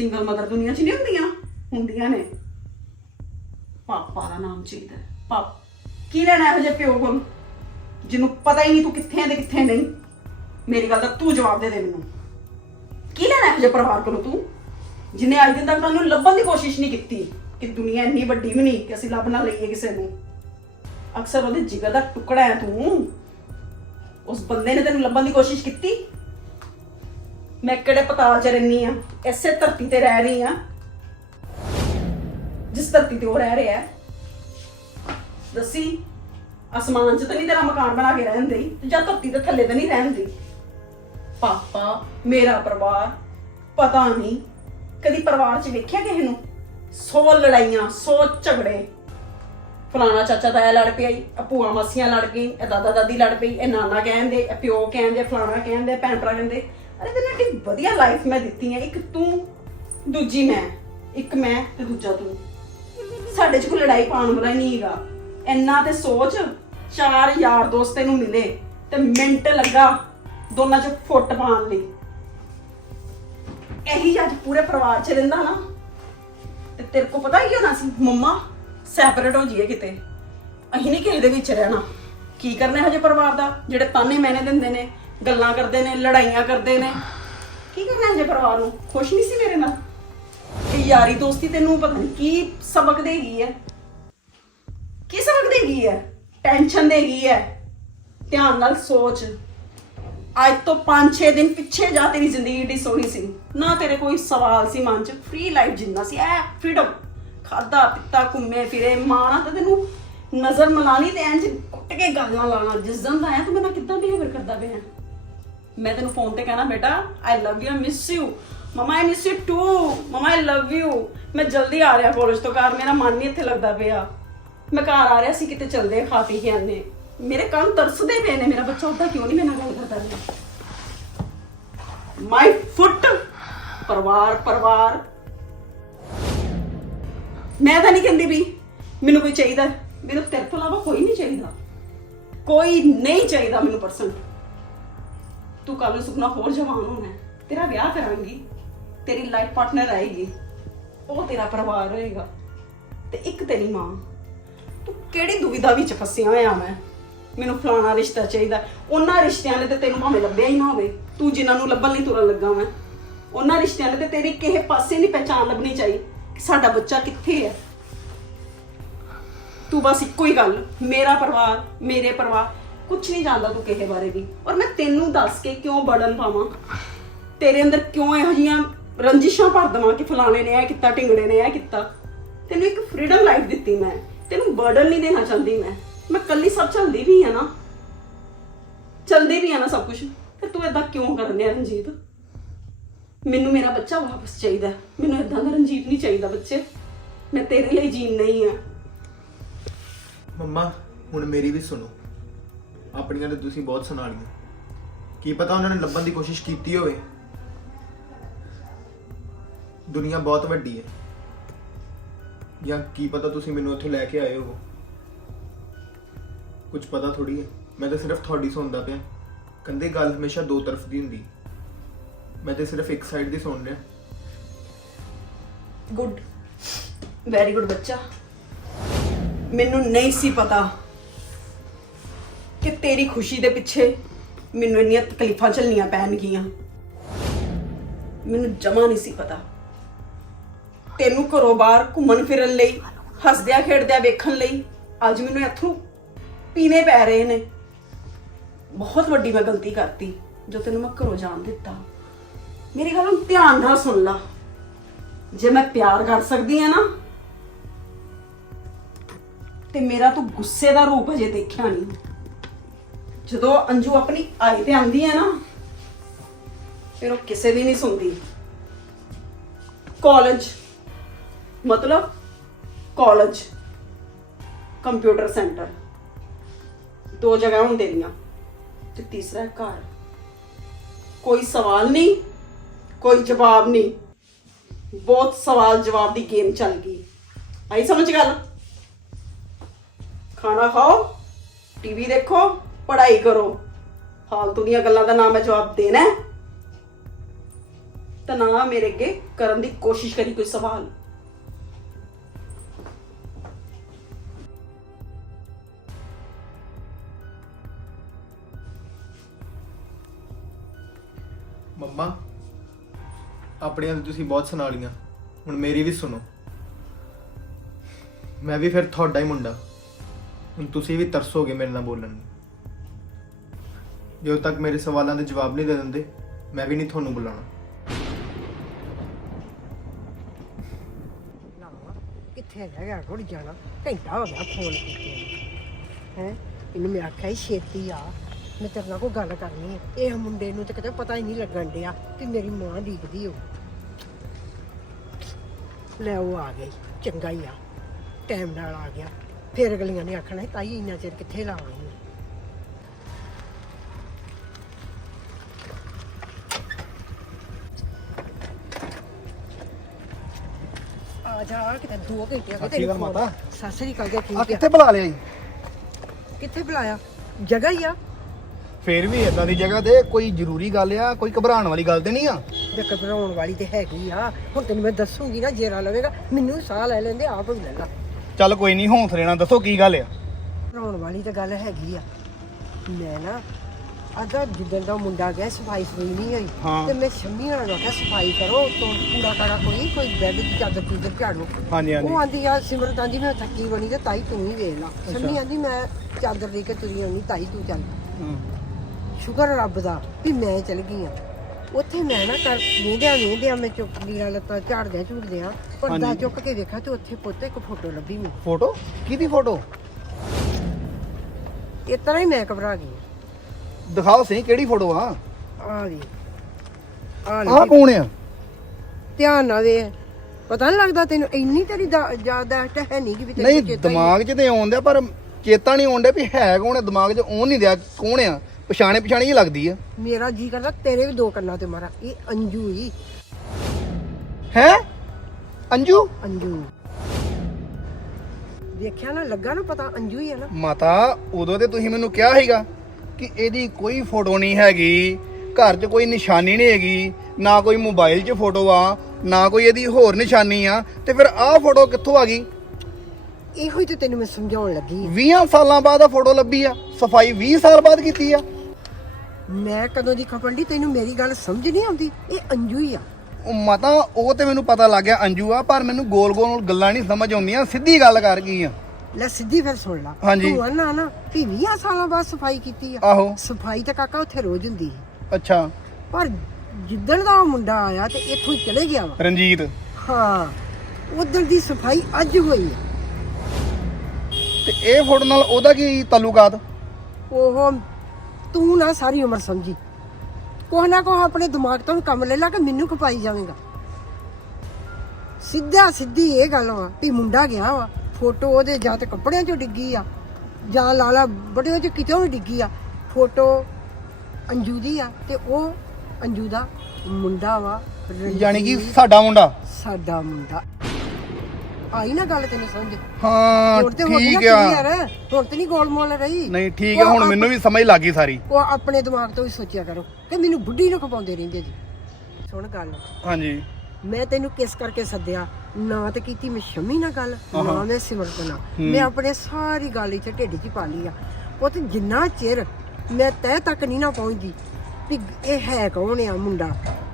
Single mother ਦੁਨੀਆ 'ਚ ਨਹੀਂ ਹੁੰਦੀਆਂ ਹੁੰਦੀਆਂ ਨੇ ਪਾਪਾ ਦਾ ਨਾਮ ਚਾਹੀਦਾ ਹੈ। ਪਾਪ ਕੀ ਲੈਣਾ ਇਹੋ ਜਿਹੇ ਪਿਓ ਕੋਲ ਜਿਹਨੂੰ ਪਤਾ ਹੀ ਨਹੀਂ ਤੂੰ ਕਿੱਥੇ ਹੈ ਤੇ ਕਿੱਥੇ ਨਹੀਂ ਮੇਰੀ ਗੱਲ ਦਾ ਤੂੰ ਜਵਾਬ ਦੇ ਦੇ ਮੈਨੂੰ ਕੀ ਲੈਣਾ ਇਹੋ ਜਿਹੇ ਪਰਿਵਾਰ ਕੋਲੋਂ ਤੂੰ ਜਿਨੇ ਅੱਜ ਦਿਨ ਤੱਕ ਤੁਹਾਨੂੰ ਲੱਭਣ ਦੀ ਕੋਸ਼ਿਸ਼ ਨਹੀਂ ਕੀਤੀ ਕਿ ਦੁਨੀਆ ਇੰਨੀ ਵੱਡੀ ਵੀ ਨਹੀਂ ਕਿ ਅਸੀਂ ਲੱਭ ਨਾ ਲਈਏ ਕਿਸੇ ਨੂੰ ਅਕਸਰ ਉਹਦੇ ਜਿਗਰ ਦਾ ਟੁਕੜਾ ਹੈ ਤੂੰ ਉਸ ਬੰਦੇ ਨੇ ਤੈਨੂੰ ਲੱਭਣ ਦੀ ਕੋਸ਼ਿਸ਼ ਕੀਤੀ ਮੈਂ ਕਿਹੜੇ ਪਤਾਲ 'ਚ ਰਹਿਨੀ ਆ ਐਸੇ ਧਰਤੀ ਤੇ ਰਹਿ ਰਹੀ ਆ ਜਿਸ ਧਰਤੀ ਤੇ ਉਹ ਰਹਿ ਰਿਹਾ ਹੈ। ਦੱਸੀ ਅਸਮਾਨ 'ਚ ਤਾਂ ਨਹੀਂ ਤੇਰਾ ਮਕਾਨ ਬਣਾ ਕੇ ਰਹਿਣ ਦੇਈ ਤੇ ਜਾਂ ਧਰਤੀ ਦੇ ਥੱਲੇ ਤਾਂ ਨਹੀਂ ਰਹਿਣ ਦੇਈ? ਪਾਪਾ ਮੇਰਾ ਪਰਿਵਾਰ ਪਤਾ ਨਹੀਂ। ਕਦੀ ਪਰਿਵਾਰ 'ਚ ਵੇਖਿਆ ਕਿਸੇ ਨੂੰ? ਸੌ ਲੜਾਈਆਂ ਸੌ ਝਗੜੇ। ਫਲਾਣਾ ਚਾਚਾ ਤਾਇਆ ਲੜ ਪਿਆ ਈ, ਇਹ ਭੂਆ ਮਾਸੀਆਂ ਲੜ ਗਈ ਇਹ ਦਾਦਾ ਦਾਦੀ ਲੜ ਪਈ ਇਹ ਨਾਨਾ ਕਹਿੰਦੇ ਇਹ ਪਿਓ ਕਹਿੰਦੇ ਫਲਾਣਾ ਕਹਿੰਦੇ ਭੈਣ ਭਰਾ ਕਹਿੰਦੇ। ਅਰੇ ਤੈਨੂੰ ਏਡੀ ਵਧੀਆ ਲਾਈਫ ਮੈਂ ਦਿੱਤੀ ਹੈ। ਇੱਕ ਤੂੰ, ਦੂਜੀ ਮੈਂ, ਇੱਕ ਮੈਂ ਤੇ ਦੂਜਾ ਤੂੰ। ਸਾਡੇ 'ਚ ਕੋਈ ਲੜਾਈ ਪਾਉਣ ਵਾਲਾ ਨਹੀਂ ਹੈਗਾ। ਇੰਨਾ ਤੇ ਸੋਚ, ਚਾਰ ਯਾਰ ਦੋਸਤ ਨੂੰ ਮਿਲੇ ਤੇ ਮਿੰਟ ਲੱਗਾ ਦੋਨਾਂ 'ਚ ਫੁੱਟ ਪਾਉਣ ਲਈ। ਇਹੀ ਅੱਜ ਪੂਰੇ ਪਰਿਵਾਰ 'ਚ ਰਹਿੰਦਾ ਨਾ, ਤੇ ਤੇਰੇ ਕੋ ਪਤਾ ਹੀ ਹੋਣਾ ਸੀ? ਮੰਮਾ ਸੈਪਰੇਟ ਹੋ ਜਾਈਏ ਕਿਤੇ। ਅਸੀਂ ਨਹੀਂ ਕਿਸੇ ਦੇ ਵਿੱਚ ਰਹਿਣਾ। ਕੀ ਕਰਨਾ ਹਜੇ ਪਰਿਵਾਰ ਦਾ, ਜਿਹੜੇ ਤਾਨੇ ਮੈਨੇ ਦਿੰਦੇ ਨੇ? ਗੱਲਾਂ ਕਰਦੇ ਨੇ, ਲੜਾਈਆਂ ਕਰਦੇ ਨੇ। ਕੀ ਕਰਨਾ ਹਜੇ ਪਰਿਵਾਰ ਨੂੰ? ਖੁਸ਼ ਨਹੀਂ ਸੀ ਮੇਰੇ ਨਾਲ? ਇਹ ਯਾਰੀ ਦੋਸਤੀ ਤੈਨੂੰ ਪਤਾ ਨਹੀਂ ਕੀ ਸਬਕ ਦੇਗੀ ਹੈ ਕੀ ਸਬਕ ਦੇਗੀ ਹੈ ਟੈਨਸ਼ਨ ਦੇਗੀ ਹੈ ਧਿਆਨ ਨਾਲ ਸੋਚ। ਅੱਜ ਤੋਂ 5-6 ਦਿਨ ਪਿੱਛੇ ਜਾ ਤੇਰੀ ਜ਼ਿੰਦਗੀ ਏਡੀ ਸੋਹਣੀ ਸੀ। ਨਾ ਤੇਰੇ ਕੋਈ ਸਵਾਲ ਸੀ ਮਨ 'ਚ ਫ੍ਰੀ ਲਾਈਫ ਜਿੰਨਾ ਸੀ। ਐ ਫ੍ਰੀडम ਖਾਦਾ ਪੀਤਾ, ਘੁੰਮੇ, ਫਿਰੇ ਮਾਣਾ ਤਾਂ ਤੈਨੂੰ ਨਜ਼ਰ ਮਲਾਣੀ ਤੇ ਐਂ ਕੁੱਟ ਕੇ ਗਾਲਾਂ ਲਾਣਾ ਜਿਸ ਦਿਨ ਦਾ ਆਇਆ ਤੂੰ ਮੇਰੇ ਕਿੱਦਾਂ ਬਿਹੇਵ ਕਰਦਾ ਪਿਆ? ਮੈਂ ਤੈਨੂੰ ਫੋਨ ਤੇ ਕਹਿਣਾ, ਬੇਟਾ I love you miss you mama I miss you too mama I love you ਮੈਂ ਜਲਦੀ ਆ ਰਿਹਾ ਕਾਲਜ ਤੋਂ ਘਰ, ਮੇਰਾ ਮਨ ਨਹੀਂ ਇੱਥੇ ਲੱਗਦਾ ਪਿਆ। ਮੈਂ ਘਰ ਆ ਰਿਹਾ ਸੀ, ਕਿਤੇ ਚਲਦੇ ਖਾ ਪੀ ਕੇ ਆਨੇ ਮੇਰੇ ਕੰਨ ਤਰਸਦੇ ਪਏ ਨੇ, ਮੇਰਾ ਬੱਚਾ ਉੱਦਾਂ ਕਿਉਂ ਨਹੀਂ ਮੇਰੇ ਨਾਲ ਗੱਲ ਕਰਦਾ ਪਿਆ? ਮਾਈ ਫੁੱਟ ਪਰਿਵਾਰ ਪਰਿਵਾਰ। ਮੈਂ ਤਾਂ ਨਹੀਂ ਕਹਿੰਦੀ ਵੀ ਮੈਨੂੰ ਕੋਈ ਚਾਹੀਦਾ। ਮੈਨੂੰ ਤੇਰੇ ਤੋਂ ਇਲਾਵਾ ਕੋਈ ਨਹੀਂ ਚਾਹੀਦਾ। ਕੋਈ ਨਹੀਂ ਚਾਹੀਦਾ ਮੈਨੂੰ ਪਰਸਨ ਤੂੰ ਕੱਲ ਨੂੰ ਸੁਪਨਾ ਹੋਰ ਜਵਾਨ ਹੋਣਾ ਹੈ। ਤੇਰਾ ਵਿਆਹ ਕਰਾਂਗੀ, ਤੇਰੀ ਲਾਈਫ ਪਾਰਟਨਰ ਆਏਗੀ, ਉਹ ਤੇਰਾ ਪਰਿਵਾਰ ਹੋਏਗਾ ਤੇ ਇੱਕ ਤੇਰੀ ਮਾਂ। ਤੂੰ ਕਿਹੜੀ ਦੁਵਿਧਾ ਵਿੱਚ ਫਸਿਆ ਹੋਇਆ ਮੈਂ? ਮੈਨੂੰ ਫਲਾਣਾ ਰਿਸ਼ਤਾ ਚਾਹੀਦਾ ਉਹਨਾਂ ਰਿਸ਼ਤਿਆਂ ਨੇ ਤੇ ਤੈਨੂੰ ਭਾਵੇਂ ਲੱਭਿਆ ਹੀ ਨਾ ਹੋਵੇ। ਤੂੰ ਜਿਨ੍ਹਾਂ ਨੂੰ ਲੱਭਣ ਲਈ ਤੁਰਨ ਲੱਗਾ ਮੈਂ ਉਹਨਾਂ ਰਿਸ਼ਤਿਆਂ ਨੇ ਤੇ ਤੇਰੀ ਕਿਸੇ ਪਾਸੇ ਨਹੀਂ ਪਹਿਚਾਣ ਲੱਭਣੀ ਚਾਹੀ ਕਿ ਸਾਡਾ ਬੱਚਾ ਕਿੱਥੇ ਹੈ। ਤੂੰ ਬਸ ਇੱਕੋ ਹੀ ਗੱਲ, ਮੇਰਾ ਪਰਿਵਾਰ, ਮੇਰੇ ਪਰਿਵਾਰ ਕੁਝ ਨਹੀਂ ਜਾਣਦਾ ਤੂੰ ਕਿਸੇ ਬਾਰੇ ਵੀ। ਔਰ ਮੈਂ ਤੈਨੂੰ ਦੱਸ ਕੇ ਕਿਉਂ ਬੜਨ ਪਾਵਾਂ? ਤੇਰੇ ਅੰਦਰ ਕਿਉਂ ਇਹੋ ਜੀਆਂ ਰੰਜਿਸ਼ਾਂ ਭਰ ਦੇਵਾਂ ਕਿ ਫਲਾਣੇ ਨੇ ਇਹ ਕੀਤਾ, ਢਿੰਗੜੇ ਨੇ ਇਹ ਕੀਤਾ? ਤੈਨੂੰ ਇੱਕ ਫ੍ਰੀडम ਲਾਈਫ ਦਿੱਤੀ ਮੈਂ। ਤੈਨੂੰ ਬਰਡਨ ਨਹੀਂ ਦੇਣਾ ਚਾਹੁੰਦੀ ਮੈਂ। ਮੈਂ ਕੱਲੀ ਸਭ ਚੱਲਦੀ ਵੀ ਆ ਨਾ। ਚੱਲਦੀ ਵੀ ਆ ਨਾ ਸਭ ਕੁਝ ਤੇ ਤੂੰ ਇਦਾਂ ਕਿਉਂ ਕਰਨ ਡਿਆ ਰਣਜੀਤ? ਮੈਨੂੰ ਮੇਰਾ ਬੱਚਾ ਵਾਪਸ ਚਾਹੀਦਾ ਮੈਨੂੰ ਇਦਾਂ ਦਾ ਰਣਜੀਤ ਨਹੀਂ ਚਾਹੀਦਾ ਬੱਚੇ। ਮੈਂ ਤੇਰੇ ਲਈ ਜੀਣ ਨਹੀਂ ਆ। ਮੰਮਾ, ਹੁਣ ਮੇਰੀ ਵੀ ਸੁਣੋ। ਆਪਣੀਆਂ ਤੇ ਤੁਸੀਂ ਬਹੁਤ ਸੁਣਾ ਲਈਆਂ ਕੀ ਪਤਾ ਉਹਨਾਂ ਨੇ ਲੱਭਣ ਦੀ ਕੋਸ਼ਿਸ਼ ਕੀਤੀ ਹੋਵੇ। ਦੁਨੀਆ ਬਹੁਤ ਵੱਡੀ ਹੈ। ਜਾਂ ਕੀ ਪਤਾ ਤੁਸੀਂ ਮੈਨੂੰ ਉੱਥੇ ਲੈ ਕੇ ਆਏ ਹੋ ਕੁਝ ਪਤਾ ਥੋੜੀ ਹੈ। ਮੈਂ ਤਾਂ ਸਿਰਫ ਤੁਹਾਡੀ ਸੁਣਦਾ ਪਿਆ। ਕਹਿੰਦੇ ਗੱਲ ਹਮੇਸ਼ਾ ਦੋ ਤਰਫ ਦੀ ਹੁੰਦੀ। ਮੈਂ ਤੇ ਸਿਰਫ ਇੱਕ ਸਾਈਡ ਦੀ ਸੁਣ ਰਿਹਾ। ਗੁੱਡ ਵੈਰੀ ਗੁੱਡ ਬੱਚਾ। ਮੈਨੂੰ ਨਹੀਂ ਸੀ ਪਤਾ ਕਿ ਤੇਰੀ ਖੁਸ਼ੀ ਦੇ ਪਿੱਛੇ ਮੈਨੂੰ ਇੰਨੀਆਂ ਤਕਲੀਫਾਂ ਝੱਲਣੀਆਂ ਪੈਣਗੀਆਂ। ਮੈਨੂੰ ਜਮਾ ਨਹੀਂ ਸੀ ਪਤਾ। ਤੈਨੂੰ ਘਰੋਂ ਬਾਹਰ ਘੁੰਮਣ ਫਿਰਨ ਲਈ, ਹੱਸਦਿਆਂ ਖੇਡਦਿਆਂ ਵੇਖਣ ਲਈ ਅੱਜ ਮੈਨੂੰ ਇੱਥੋਂ ਪੀਣੇ ਪੈ ਰਹੇ ਨੇ। ਬਹੁਤ ਵੱਡੀ ਮੈਂ ਗਲਤੀ ਕਰਤੀ, ਜੋ ਤੈਨੂੰ ਮੈਂ ਘਰੋਂ ਜਾਣ ਦਿੱਤਾ। ਮੇਰੀ ਗੱਲ ਨੂੰ ਧਿਆਨ ਨਾਲ ਸੁਣ ਲਾ। ਜੇ ਮੈਂ ਪਿਆਰ ਕਰ ਸਕਦੀ ਆ ਨਾ, ਤੇ ਮੇਰਾ ਤੂੰ ਗੁੱਸੇ ਦਾ ਰੂਪ ਅਜੇ ਦੇਖਿਆ ਨਹੀਂ। ਜਦੋਂ ਅੰਜੂ ਆਪਣੀ ਆਈ ਤੇ ਆਂਦੀ ਹੈ ਨਾ, ਫਿਰ ਉਹ ਕਿਸੇ ਦੀ ਨਹੀਂ ਸੁਣਦੀ। ਕਾਲਜ ਮਤਲਬ ਕਾਲਜ ਕੰਪਿਊਟਰ ਸੈਂਟਰ ਦੋ ਜਗ੍ਹਾ ਹੁੰਦੇ ਦੀਆਂ ਤੇ ਤੀਸਰਾ ਘਰ। ਕੋਈ ਸਵਾਲ ਨਹੀਂ, ਕੋਈ ਜਵਾਬ ਨਹੀਂ। ਬਹੁਤ ਸਵਾਲ ਜਵਾਬ ਦੀ ਗੇਮ ਚੱਲ ਗਈ। ਆਈ ਸਮਝ ਗੱਲ? ਖਾਣਾ ਖਾਓ ਟੀਵੀ ਦੇਖੋ ਪੜ੍ਹਾਈ ਕਰੋ। ਫਾਲਤੂ ਦੀਆਂ ਗੱਲਾਂ ਦਾ ਨਾ ਮੈਂ ਜਵਾਬ ਦੇਣਾ ਹੈ? ਤਾਂ ਨਾ ਮੇਰੇ ਅੱਗੇ ਕਰਨ ਦੀ ਕੋਸ਼ਿਸ਼ ਕਰੀ ਕੋਈ ਸਵਾਲ। ਮੰਮਾ, ਆਪਣੀਆਂ ਤਾਂ ਤੁਸੀਂ ਬਹੁਤ ਸੁਣਾ ਲਈਆਂ। ਹੁਣ ਮੇਰੀ ਵੀ ਸੁਣੋ। ਮੈਂ ਵੀ ਫਿਰ ਤੁਹਾਡਾ ਹੀ ਮੁੰਡਾ। ਹੁਣ ਤੁਸੀਂ ਵੀ ਤਰਸੋਗੇ ਮੇਰੇ ਨਾਲ ਬੋਲਣ ਨੂੰ। ਜਦੋਂ ਤੱਕ ਮੇਰੇ ਸਵਾਲਾਂ ਦੇ ਜਵਾਬ ਨਹੀਂ ਦੇ ਦਿੰਦੇ, ਮੈਂ ਵੀ ਨਹੀਂ ਤੁਹਾਨੂੰ ਬੁਲਾਉਣਾ। ਨਾ, ਕਿੱਥੇ ਰਹਿ ਗਿਆ ਕੋਲ ਜਾਣਾ। ਘੰਟਾ ਹੋ ਗਿਆ ਫੋਨ ਕੀਤੇ ਹੈ? ਇਹਨੂੰ ਮੈਂ ਆਖਿਆ ਸੀ ਛੇਤੀ ਆ। ਮੈਂ ਤੇਰੇ ਨਾਲ ਕੋਈ ਗੱਲ ਕਰਨੀ ਹੈ ਇਹ ਮੁੰਡੇ ਨੂੰ ਤੇ ਕਿਤੇ ਪਤਾ ਹੀ ਨਹੀਂ ਲੱਗਣ ਡਿਆ ਕਿ ਮੇਰੀ ਮਾਂ ਡੀਕਦੀ ਹੋ ਲੈ, ਉਹ ਆ ਗਈ। ਚੰਗਾ ਹੀ ਆ। ਟਾਈਮ ਨਾਲ ਆ ਗਿਆ। ਫਿਰ ਅਗਲੀਆਂ ਨੇ ਆਖਣਾ, ਤਾਈ, ਇੰਨਾ ਚਿਰ ਕਿੱਥੇ ਲਾਵਾਂਗੀ ਆ ਜਾ ਕਿਤੇ 2 ਘੰਟੇ ਹੋ ਗਏ ਸਤਿ ਸ਼੍ਰੀ ਅਕਾਲ phone- ਮਾਤਾ। ਸਤਿ ਸ੍ਰੀ ਅਕਾਲ ਜੀ ਆ ਠੀਕ ਆ। ਕਿੱਥੇ ਬੁਲਾ ਲਿਆ ਜੀ? ਕਿੱਥੇ ਬੁਲਾਇਆ? ਜਗ੍ਹਾ ਹੀ ਆ। ਫੇਰ ਵੀ ਇਦਾਂ ਦੀ ਜਗ੍ਹਾ ਤੇ ਕੋਈ ਜ਼ਰੂਰੀ ਗੱਲ ਆ ਕੋਈ ਘਬਰਾਉਣ ਵਾਲੀ ਗੱਲ ਤੇ ਨਹੀਂ ਆ? ਤੇ ਘਬਰਾਉਣ ਵਾਲੀ ਤੇ ਹੈਗੀ ਆ। ਹੁਣ ਤੈਨੂੰ ਮੈਂ ਦੱਸੂਗੀ ਨਾ ਜੇਰਾ ਲਵੇਗਾ ਮੈਨੂੰ ਸਾਹ ਲੈ ਲੈਂਦੇ ਆਪ ਵੀ ਲੈ ਲਾ। ਚੱਲ ਕੋਈ ਨਹੀਂ ਹੌਂਸਲੇ ਨਾਲ ਦੱਸੋ ਕੀ ਗੱਲ ਆ? ਘਬਰਾਉਣ ਵਾਲੀ ਤੇ ਗੱਲ ਹੈਗੀ ਆ। ਮੈਂ ਨਾ ਅਦਾ ਜਿੱਦਣ ਦਾ ਮੁੰਡਾ ਗਿਆ ਸਫ਼ਾਈ ਸਫ਼ਾਈ ਨਹੀਂ ਹੋਈ ਹਾਂ। ਤੇ ਮੈਂ ਸ਼ੰਮੀ ਨਾਲ ਆਖਿਆ ਸਫ਼ਾਈ ਕਰੋ ਤੋਂ ਕੂੜਾ ਕਾੜਾ ਕੋਈ ਕੋਈ ਬੈੱਡ ਦੀ ਚਾਦਰ ਚੂਦਰ ਝਾੜੋ। ਹਾਂਜੀ ਹਾਂਜੀ। ਉਹ ਆਂਦੀ ਆ ਸਿਮਰਤ ਆਂਦੀ ਮੈਂ ਥੱਕੀ ਬਣੀ ਤੇ ਤਾਈ ਤੂੰ ਹੀ ਵੇਖ ਲਾ। ਸ਼ੰਮੀ ਆਂਦੀ ਮੈਂ ਚਾਦਰ ਲੈ ਕੇ ਤੁਰੀ ਆਉਣੀ ਤਾਈ ਤੂੰ ਚੱਲ। ਹਾਂ। ਸ਼ੁਕਰ ਰੱਬ ਦਾ ਵੀ ਮੈਂ ਚਲ ਗਈ ਆ। ਉੱਥੇ ਮੈਂ ਨਾ ਕਰ ਵੇਂਦਿਆਂ ਵੇਂਦਿਆਂ ਮੈਂ ਚੁੱਕ ਲੀੜਾ ਲੱਤਾਂ ਝਾੜਦਿਆਂ ਝੂੜਦਿਆਂ ਪਰਦਾ ਹਾਂਜੀ। ਚੁੱਕ ਕੇ ਵੇਖਿਆ ਤੇ ਉੱਥੇ ਪੁੱਤ ਇੱਕ ਫੋਟੋ ਲੱਭੀ ਮੈਨੂੰ। ਫੋਟੋ? ਕਿਹਦੀ ਫੋਟੋ? ਇਸ ਤਰ੍ਹਾਂ ਹੀ ਮੈਂ ਘਬਰਾ ਗਈ। ਦਿਖਾਓ ਸਹੀ ਕਿਹੜੀ ਫੋਟੋ ਆ? ਆ ਗਈ ਆ ਆਹ ਕੌਣ ਆ? ਧਿਆਨ ਨਾਲ ਵੇ ਪਤਾ ਨਹੀਂ ਲੱਗਦਾ ਤੈਨੂੰ ਇੰਨੀ ਤੇਰੀ ਜ਼ਿਆਦਾ ਹੈ ਨਹੀਂ ਕਿ ਵੀ ਤੈਨੂੰ ਨਹੀਂ ਚੇਤਾ ਹੀ ਦਿਮਾਗ 'ਚ ਤੇ ਆਉਂਦਿਆ ਪਰ ਚੇਤਾ ਨਹੀਂ ਆਉਂਦਾ ਵੀ ਹੈ ਕੌਣ ਆ। ਦਿਮਾਗ 'ਚ ਆਉਣ ਨਹੀਂ ਦਿਆ ਕੌਣ ਆ। ਪਛਾਣੇ ਪਛਾਣੀ ਹੀ ਲੱਗਦੀ ਆ। ਮੇਰਾ ਜੀ ਕਰਦਾ ਤੇਰੇ ਵੀ ਦੋ ਕੰਨਾਂ ਤੇ ਮਾਰਾ। ਇਹ ਅੰਜੂ ਹੀ। ਹੈ? ਅੰਜੂ? ਅੰਜੂ। ਵੇਖਿਆ ਨਾ ਲੱਗਾ ਨਾ ਪਤਾ ਅੰਜੂ ਹੀ ਹੈ ਨਾ। ਮਾਤਾ ਉਦੋਂ ਤੇ ਤੁਸੀਂ ਮੈਨੂੰ ਕਿਹਾ ਸੀਗਾ ਕਿ ਇਹਦੀ ਕੋਈ ਫੋਟੋ ਨਹੀਂ ਹੈਗੀ ਘਰ 'ਚ ਕੋਈ ਨਿਸ਼ਾਨੀ ਨਹੀਂ ਹੈਗੀ ਨਾ ਕੋਈ ਮੋਬਾਈਲ 'ਚ ਫੋਟੋ ਆ ਨਾ ਕੋਈ ਇਹਦੀ ਹੋਰ ਨਿਸ਼ਾਨੀ ਆ ਤੇ ਫਿਰ ਆਹ ਫੋਟੋ ਕਿੱਥੋਂ ਆ ਗਈ? ਇਹੋ ਹੀ ਤੇ ਤੈਨੂੰ ਮੈਂ ਸਮਝਾਉਣ ਲੱਗੀ ਆ। 20 ਸਾਲਾਂ ਬਾਅਦ ਆ ਫੋਟੋ ਲੱਭੀ ਆ ਸਫ਼ਾਈ 20 ਸਾਲ ਬਾਅਦ ਕੀਤੀ ਆ। ਮੈਂ ਕਦੋਂ ਦੀ ਖਪਣ ਦੀ ਤੈਨੂੰ ਮੇਰੀ ਗੱਲ ਸਮਝ ਨਹੀਂ ਆਉਂਦੀ ਇਹ ਅੰਜੂ ਹੀ ਆ। ਉਹ ਮਾਤਾ ਉਹ ਤੇ ਮੈਨੂੰ ਪਤਾ ਲੱਗ ਗਿਆ ਅੰਜੂ ਆ ਪਰ ਮੈਨੂੰ ਗੋਲ ਗੋਲ ਗੱਲਾਂ ਨਹੀਂ ਸਮਝ ਆਉਂਦੀਆਂ ਸਿੱਧੀ ਗੱਲ ਕਰ ਗਈ ਆ। ਲੈ ਸਿੱਧੀ ਫਿਰ ਸੁਣ ਲਾ। ਹਾਂਜੀ। ਤੂੰ ਨਾ ਨਾ ਵੀ 20 ਸਾਲਾਂ ਬਾਅਦ ਸਫ਼ਾਈ ਕੀਤੀ ਆ। ਆਹੋ। ਸਫ਼ਾਈ ਤਾਂ ਕਾਕਾ ਉੱਥੇ ਰੋਜ਼ ਹੁੰਦੀ ਸੀ। ਅੱਛਾ। ਪਰ ਜਿੱਦਣ ਦਾ ਉਹ ਮੁੰਡਾ ਆਇਆ ਤੇ ਇੱਥੋਂ ਹੀ ਚਲੇ ਗਿਆ ਵਾ। ਰਣਜੀਤ। ਹਾਂ ਉਧਰ ਦੀ ਸਫ਼ਾਈ ਅੱਜ ਹੋਈ ਆ। ਤੇ ਇਹ ਫੋਟੋ ਨਾਲ ਉਹਦਾ ਕੀ ਤਾਲੁਕਾਤ? ਉਹ ਤੂੰ ਨਾ ਸਾਰੀ ਉਮਰ ਸਮਝੀ। ਕੋਹ ਨਾ ਕੋਹ ਆਪਣੇ ਦਿਮਾਗ ਤੋਂ ਕੰਮ ਲੈ ਲਾ ਕਿ ਮੈਨੂੰ ਖਪਾਈ ਜਾਵੇਂਗਾ। ਸਿੱਧਾ ਸਿੱਧੀ ਇਹ ਗੱਲ ਵਾ ਵੀ ਮੁੰਡਾ ਗਿਆ ਵਾ। ਫੋਟੋ ਉਹਦੇ ਜਾਂ ਤੇ ਕੱਪੜਿਆਂ 'ਚੋਂ ਡਿੱਗੀ ਆ ਜਾਂ ਲਾਲਾ ਬੜਿਆਂ 'ਚ ਕਿਤੋਂ ਵੀ ਡਿੱਗੀ ਆ। ਫੋਟੋ ਅੰਜੂ ਦੀ ਆ ਤੇ ਉਹ ਅੰਜੂ ਦਾ ਮੁੰਡਾ ਵਾ ਯਾਨੀ ਕਿ ਸਾਡਾ ਮੁੰਡਾ? ਸਾਡਾ ਮੁੰਡਾ। ਆਈ ਨਾ ਗੱਲ ਤੈਨੂੰ ਸਮਝ? ਹਾਂ ਹੁਣ ਤੇ ਹੋ ਗਈ ਨਾ ਠੀਕ ਆ। clear, ਹੁਣ ਤੇ ਨਹੀਂ ਗੋਲਮੋਲ ਰਹੀ। ਨਹੀਂ ਠੀਕ ਆ ਹੁਣ ਮੈਨੂੰ ਵੀ ਸਮਝ ਲੱਗ ਗਈ ਸਾਰੀ। ਉਹ ਆਪਣੇ ਦਿਮਾਗ ਤੋਂ ਹੀ ਸੋਚਿਆ ਕਰੋ ਕਿ ਮੈਨੂੰ ਬੁੱਢੀ ਨੂੰ ਖਪਾਉਂਦੇ ਰਹਿੰਦੇ ਜੀ। ਸੁਣ ਗੱਲ। ਹਾਂਜੀ। ਮੈਂ ਤੈਨੂੰ ਕਿਸ ਕਰਕੇ ਸੱਦਿਆ? ਨਾ ਤੇ ਕੀਤੀ ਮੈਂ ਸ਼ਮੀ ਨਾਲ ਗੱਲ ਨਾ। ਮੈਂ ਸਿਮਰਤ ਨਾਲ। ਮੈਂ ਆਪਣੇ ਸਾਰੀ ਗੱਲ ਇੱਥੇ ਢਿੱਡ 'ਚ ਹੀ ਪਾ ਲਈ ਆ ਉਹ ਤੇ ਜਿੰਨਾ ਚਿਰ ਮੈਂ ਤਹਿ ਤੱਕ ਨਹੀਂ ਨਾ ਪਹੁੰਚਦੀ ਵੀ ਇਹ ਹੈ ਕੌਣ ਆ ਮੁੰਡਾ